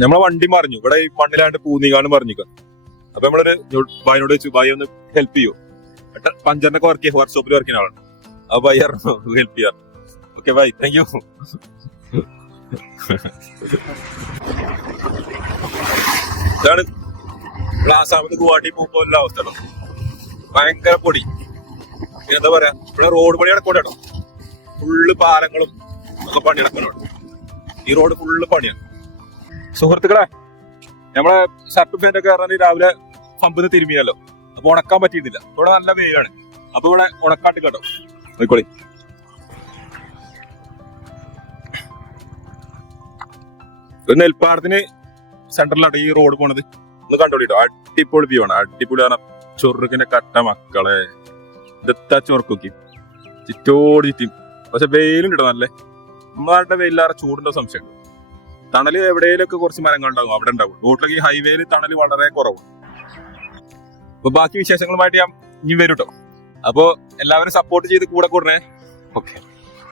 നമ്മളെ വണ്ടി മറിഞ്ഞു. ഇവിടെ ഈ മണ്ണിലാണ്ട് പൂന്നികാണ്ട് മറിഞ്ഞിക്ക. അപ്പൊ നമ്മളൊരു ബായിനോട് വെച്ചു, ബായി ഒന്ന് ഹെൽപ്പ് ചെയ്യൂ. പഞ്ചറിനൊക്കെ വർക്ക്ഷോപ്പിൽ വർക്ക് ചെയ്യുന്ന ആളാണ്. അപ്പൊ ബായി ഹെൽപ്പ് ചെയ്യാറ്. Okay bye, thank you. ഇതാണ് ആസാമത്ത് ഗുവാഹട്ടി പോകുന്ന അവസ്ഥ. ഭയങ്കര പൊടി. എന്താ പറയാ, ഇവിടെ റോഡ് പണി നടക്കോട്ടെ കേട്ടോ. ഫുള്ള് പാലങ്ങളും ഒക്കെ പണി നടക്കണോ. ഈ റോഡ് ഫുള്ള് പണിയാണ്. സുഹൃത്തുക്കളെ, നമ്മളെ ഷർട്ടും പാൻറ്റൊക്കെ ഇറങ്ങി രാവിലെ പമ്പിന്ന് തിരുമിയല്ലോ. അപ്പൊ ഉണക്കാൻ പറ്റിയിരുന്നില്ല. ഇവിടെ നല്ല വെയിലാണ്. അപ്പൊ ഇവിടെ ഉണക്കാട്ട് കേട്ടോ. നോക്കോളി, ഒരു നെൽപ്പാടത്തിന് സെന്ററിലാട്ടോ ഈ റോഡ് പോണത്. ഒന്ന് കണ്ടോളിട്ടോ, അടിപൊളി വ്യൂ ആണ്. അടിപൊളി ആണ്. ചൊറുക്കിന്റെ കട്ട മക്കളെ, ഇതെത്താ ചൊറുക്കി ചുറ്റോട് ചുറ്റും. പക്ഷെ വെയിലും കിട്ടും നല്ല. നമ്മളാരുടെ വെയിലാറെ ചൂടിന്റെ സംശയം. തണല് എവിടെയെങ്കിലൊക്കെ കുറച്ച് മരങ്ങൾ ഉണ്ടാകും, അവിടെ ഉണ്ടാവും. റോഡിലേക്ക് ഹൈവേയിൽ തണല് വളരെ കുറവാണ്. അപ്പൊ ബാക്കി വിശേഷങ്ങളുമായിട്ട് ഞാൻ ഇനി വരും കേട്ടോ. അപ്പൊ എല്ലാവരും സപ്പോർട്ട് ചെയ്ത് കൂടെ കൂടണേ. ഓക്കെ.